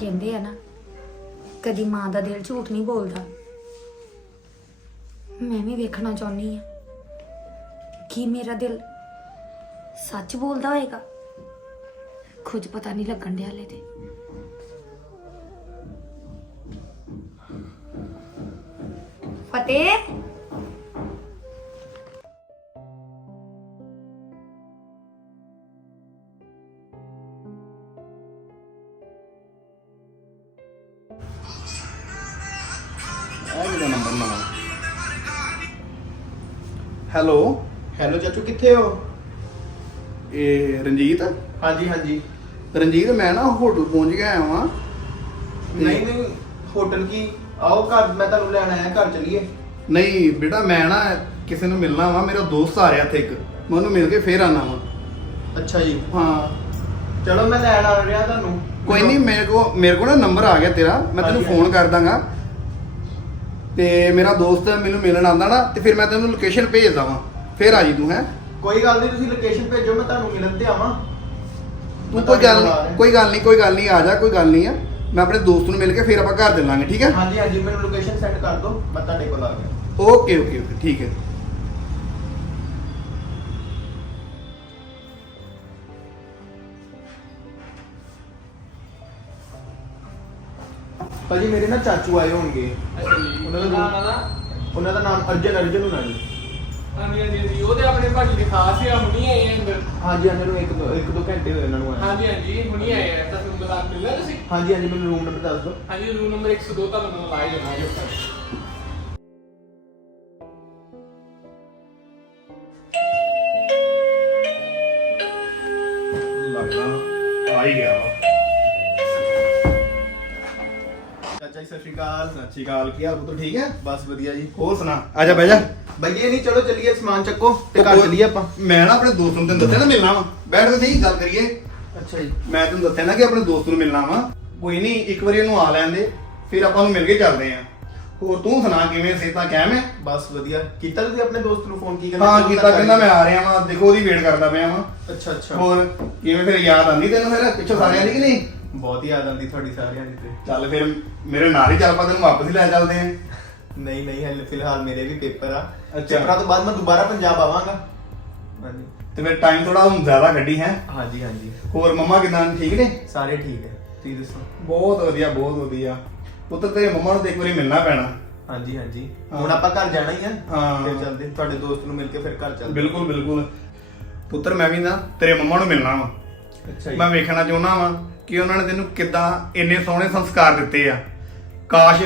ਕਹਿੰਦੇ ਆ ਨਾ, ਕਦੀ ਮਾਂ ਦਾ ਦਿਲ ਝੂਠ ਨਹੀਂ ਬੋਲਦਾ। ਮੈਂ ਵੀ ਵੇਖਣਾ ਚਾਹੁੰਦੀ ਆ ਕੀ ਮੇਰਾ ਦਿਲ ਸੱਚ ਬੋਲਦਾ ਹੋਏਗਾ। ਕੁਝ ਪਤਾ ਨਹੀਂ ਲੱਗਣ ਡਿਆ ਹਲੇ ਤੇ। ਫਤਿਹ! ਕਿਹਦਾ ਨੰਬਰ ਨਵਾਂ ਹੈਲੋ ਹੈਲੋ ਚਾਚੂ ਕਿੱਥੇ ਹੋ? ਇਹ ਰਣਜੀਤ? ਹਾਂਜੀ ਹਾਂਜੀ। ਰਣਜੀਤ ਮੈਂ ਨਾ ਹੋਟਲ ਪਹੁੰਚ ਗਿਆ ਆਵਾਂ ਨਹੀਂ ਨਹੀਂ ਹੋਟਲ ਕੀ? ਆਓ ਘਰ ਮੈਂ ਤੁਹਾਨੂੰ ਲੈਣ ਆਇਆ ਘਰ ਚਲੀਏ। ਨਹੀਂ ਬੇਟਾ ਮੈਂ ਨਾ ਕਿਸੇ ਨੂੰ ਮਿਲਣਾ ਵਾ ਮੇਰਾ ਦੋਸਤ ਆ ਰਿਹਾ ਇੱਥੇ ਇੱਕ। ਮੈਂ ਉਹਨੂੰ ਮਿਲ ਕੇ ਫੇਰ ਆਣਾ ਵਾ। ਅੱਛਾ ਜੀ। ਹਾਂ। ਚਲੋ ਮੈਂ ਲੈਣ ਆ ਰਿਹਾ ਤੁਹਾਨੂੰ। ਕੋਈ ਨਹੀਂ ਮੇਰੇ ਕੋ ਮੇਰੇ ਕੋਲ ਨਾ ਨੰਬਰ ਆ ਗਿਆ ਤੇਰਾ ਮੈਂ ਤੈਨੂੰ ਹਾਂਜੀ, ਫੋਨ ਕਰ ਦਾਂਗਾ। ਤੇ ਮੇਰਾ ਦੋਸਤ ਮੈਨੂੰ ਮਿਲਣ ਆਂਦਾ ਨਾ ਤੇ ਫਿਰ ਮੈਂ ਤੈਨੂੰ ਲੋਕੇਸ਼ਨ ਭੇਜਦਾ ਵਾਂ। ਫੇਰ ਆ ਜੀ ਤੂੰ ਹੈ? ਕੋਈ ਗੱਲ ਨਹੀਂ ਤੁਸੀਂ ਲੋਕੇਸ਼ਨ ਭੇਜੋ ਮੈਂ ਤੁਹਾਨੂੰ ਮਿਲਣ ਤੇ ਆਵਾਂ। ਤੂੰ ਕੋਈ ਗੱਲ ਨਹੀਂ ਕੋਈ ਗੱਲ ਨਹੀਂ ਕੋਈ ਗੱਲ ਨਹੀਂ ਆ ਜਾ ਕੋਈ ਗੱਲ ਨਹੀਂ ਆ। ਮੈਂ ਆਪਣੇ ਦੋਸਤ ਨੂੰ ਮਿਲ ਕੇ ਫੇਰ ਆਪਾਂ ਘਰ ਚੱਲਾਂਗੇ ਠੀਕ ਹੈ। ਹਾਂਜੀ ਹਾਂਜੀ ਮੈਨੂੰ ਲੋਕੇਸ਼ਨ ਸੈਂਡ ਕਰ ਦਿਓ ਮੈਂ ਤੁਹਾਡੇ ਕੋਲ ਆ ਗਿਆ। ਓਕੇ ਓਕੇ ਓਕੇ ਠੀਕ ਹੈ। ਭਾਜੀ ਮੇਰੇ ਨਾ ਚਾਚੂ ਆਏ ਹੋਣਗੇ। ਉਹਨਾਂ ਦਾ ਨਾਮ ਉਹਨਾਂ ਦਾ ਨਾਮ ਅਰਜਨ ਅਰਜਨ ਹੋਣਾ ਜੀ ਹਾਂਜੀ ਹਾਂਜੀ ਹਾਂਜੀ। ਉਹ ਤੇ ਆਪਣੇ ਭਾਜੀ ਦੇ ਖਾਸ ਹੀ ਆ ਹੁਣੀ ਆਏ ਆ ਅੰਦਰ। ਹਾਂਜੀ ਹਾਂਜੀ ਨੂੰ ਇੱਕ ਦੋ ਇੱਕ ਦੋ ਘੰਟੇ ਹੋਏ ਉਹਨਾਂ ਨੂੰ ਆਏ। ਹਾਂਜੀ ਹਾਂਜੀ ਹੁਣੀ ਆਏ ਆ। ਤਾਂ ਤੁਹਾਨੂੰ ਬਤਾ ਮਿਲਿਆ ਤੁਸੀਂ? ਹਾਂਜੀ ਹਾਂਜੀ ਮੈਨੂੰ ਰੂਮ ਨੰਬਰ ਦੱਸ ਦਿਓ। ਹਾਂਜੀ ਰੂਮ ਨੰਬਰ 102 ਤੁਹਾਨੂੰ ਲਾਈ ਦੇਣਾ ਜੀ। ਉੱਪਰ ਸ਼੍ਰੀ ਅਕਾਲ ਸਤਿ ਸ਼੍ਰੀ ਅਕਾਲ ਕੀ ਹਾਲ ਪੁੱਤ? ਠੀਕ ਹੈ? ਬਸ ਵਧੀਆ ਜੀ। ਹੋਰ ਸੁਣਾ? ਆ ਜਾ ਬਹਿ ਜਾ। ਭਈਏ ਨਹੀਂ ਚਲੋ ਚੱਲੀਏ ਸਮਾਨ ਚੱਕੋ ਤੇ ਘਰ ਚੱਲੀਏ ਆਪਾਂ। ਮੈਂ ਨਾ ਆਪਣੇ ਦੋਸਤ ਨੂੰ ਤੈਨੂੰ ਦੱਸਿਆ ਨਾ ਮਿਲਣਾ ਵਾ। ਬੈਠ ਕੇ ਸਹੀ ਗੱਲ ਕਰੀਏ। ਅੱਛਾ ਜੀ। ਮੈਂ ਤੈਨੂੰ ਦੱਸਿਆ ਨਾ ਕਿ ਆਪਣੇ ਦੋਸਤ ਨੂੰ ਮਿਲਣਾ ਵਾ। ਕੋਈ ਨਹੀਂ ਇੱਕ ਵਾਰੀ ਇਹਨੂੰ ਆ ਲੈਣ ਦੇ ਫਿਰ ਆਪਾਂ ਨੂੰ ਮਿਲ ਕੇ ਚੱਲਦੇ ਆਂ ਹੋਰ ਤੂੰ ਸੁਣਾ ਕਿਵੇਂ ਸੇਤਾ ਕਿਵੇਂ ਬਸ ਵਧੀਆ। ਕੀਤਾ ਤੁਸੀਂ ਆਪਣੇ ਦੋਸਤ ਨੂੰ ਫੋਨ ਕੀ ਕਹਿੰਦਾ? ਹਾਂ ਕੀਤਾ ਕਹਿੰਦਾ ਮੈਂ ਆ ਰਿਹਾ ਵਾਂ। ਦੇਖੋ ਉਹਦੀ ਵੇਟ ਕਰਦਾ ਪਿਆ ਵਾਂ। ਅੱਛਾ ਅੱਛਾ। ਹੋਰ ਕਿਵੇਂ ਫਿਰ ਯਾਦ ਆਂਦੀ ਤੈਨੂੰ ਫਿਰ? ਪਿੱਛੋਂ ਸਾਰਿਆਂ ਦੀ ਕਿ ਨਹੀਂ? ਬਹੁਤ ਯਾਦ ਆਉਂਦੀ ਤੁਹਾਡੀ ਸਾਰਿਆਂ ਦੀ ਤੇ। ਚੱਲ ਫਿਰ ਮੇਰੇ ਨਾਲ ਹੀ ਚੱਲ ਪਾ ਤੈਨੂੰ ਵਾਪਸ ਹੀ ਲੈ ਚੱਲਦੇ ਆ। ਨਹੀਂ ਨਹੀਂ ਹਲੇ ਫਿਲਹਾਲ ਮੇਰੇ ਵੀ ਪੇਪਰ ਆ। ਅੱਛਾ। ਪੇਪਰਾਂ ਤੋਂ ਬਾਅਦ ਮੈਂ ਦੁਬਾਰਾ ਪੰਜਾਬ ਆਵਾਂਗਾ। ਹਾਂਜੀ। ਤੇ ਫਿਰ ਟਾਈਮ ਥੋੜਾ ਹੁਣ ਜ਼ਿਆਦਾ ਕੱਢੀ ਹੈ। ਹਾਂਜੀ ਹਾਂਜੀ। ਹੋਰ ਮੰਮਾ ਕਿਦਾਂ? ਠੀਕ ਨੇ? ਸਾਰੇ ਠੀਕ ਹੈ। ਤੁਸੀਂ ਦੱਸੋ? ਬਹੁਤ ਵਧੀਆ ਬਹੁਤ ਵਧੀਆ। ਪੁੱਤਰ ਤੇਰੇ ਮੰਮਾ ਨੂੰ ਤੇ ਇੱਕ ਵਾਰੀ ਮਿਲਣਾ ਪੈਣਾ। ਹਾਂਜੀ ਹਾਂਜੀ। ਹਾਂ। ਹੁਣ ਆਪਾਂ ਘਰ ਜਾਣਾ ਹੀ ਆ। ਹਾਂ। ਫਿਰ ਚੱਲਦੇ। ਤੁਹਾਡੇ ਦੋਸਤ ਨੂੰ ਮਿਲ ਕੇ ਫਿਰ ਘਰ ਚੱਲਦੇ। ਬਿਲਕੁਲ ਬਿਲਕੁਲ। ਪੁੱਤਰ ਮੈਂ ਵੀ ਨਾ ਤੇਰੇ ਮੰਮਾ ਨੂੰ ਮਿਲਣਾ ਵਾ। ਅੱਛਾ ਮੈਂ ਵੇਖਣਾ ਚਾਹੁੰਦਾ ਵਾਂ। ਕਿ ਉਹਨਾਂ ਨੇ ਤੈਨੂੰ ਕਿੱਦਾਂ ਇੰਨੇ ਸੋਹਣੇ ਸੰਸਕਾਰ ਦਿੱਤੇ ਆ। ਕਾਸ਼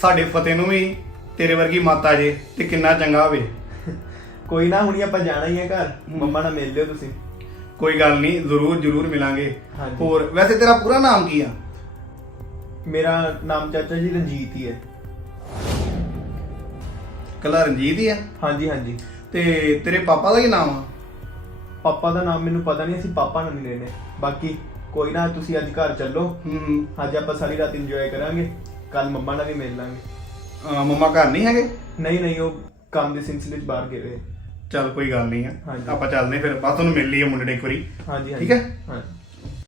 ਸਾਡੇ ਫਤਿਹ ਨੂੰ ਵੀ ਤੇਰੇ ਵਰਗੀ ਮਾਤਾ ਜੇ ਤੇ ਕਿੰਨਾ ਚੰਗਾ ਹੋਵੇ। ਕੋਈ ਨਾ ਹੁਣੀ ਆਪਾਂ ਜਾਣਾ ਹੀ ਹੈ ਘਰ। ਮੰਮਾ ਨਾਲ ਮਿਲ ਲਿਓ ਤੁਸੀਂ। ਕੋਈ ਗੱਲ ਨਹੀਂ ਜ਼ਰੂਰ ਜ਼ਰੂਰ ਮਿਲਾਂਗੇ। ਹਾਂਜੀ। ਹੋਰ ਵੈਸੇ ਤੇਰਾ ਪੂਰਾ ਨਾਮ ਕੀ ਆ? ਮੇਰਾ ਨਾਮ ਚਾਚਾ ਜੀ ਰਣਜੀਤ ਹੀ ਹੈ। ਕੱਲਾ ਰਣਜੀਤ ਹੀ ਆ? ਹਾਂਜੀ ਹਾਂਜੀ। ਤੇ ਤੇਰੇ ਪਾਪਾ ਦਾ ਕੀ ਨਾਮ ਆ? ਪਾਪਾ ਦਾ ਨਾਮ ਮੈਨੂੰ ਪਤਾ ਨਹੀਂ ਅਸੀਂ ਪਾਪਾ ਨਾਲ ਮਿਲੇ ਨੇ। ਬਾਕੀ ਕੋਈ ਨਾ ਤੁਸੀਂ ਅੱਜ ਘਰ ਚੱਲੋ। ਹੂੰ ਅੱਜ ਆਪਾਂ ਸਾਰੀ ਰਾਤ ਇੰਜੋਏ ਕਰਾਂਗੇ। ਕੱਲ ਮੰਮਾ ਨਾਲ ਵੀ ਮਿਲ ਲਾਂਗੇ। ਅਹ ਮੰਮਾ ਘਰ ਨਹੀਂ ਹੈਗੇ? ਨਹੀਂ ਨਹੀਂ ਉਹ ਕੰਮ ਦੇ ਸਿਲਸਿਲੇ 'ਚ ਬਾਹਰ ਗਏ ਹੋਏ। ਚੱਲ ਕੋਈ ਗੱਲ ਨਹੀਂ ਆ। ਹਾਂਜੀ। ਆਪਾਂ ਚੱਲਦੇ ਫਿਰ। ਬਸ ਤੁਹਾਨੂੰ ਮਿਲ ਲਈਏ ਮੁੰਡੇ ਨੇ ਇੱਕ ਵਾਰੀ। ਹਾਂਜੀ। ਠੀਕ ਹੈ? ਹਾਂਜੀ।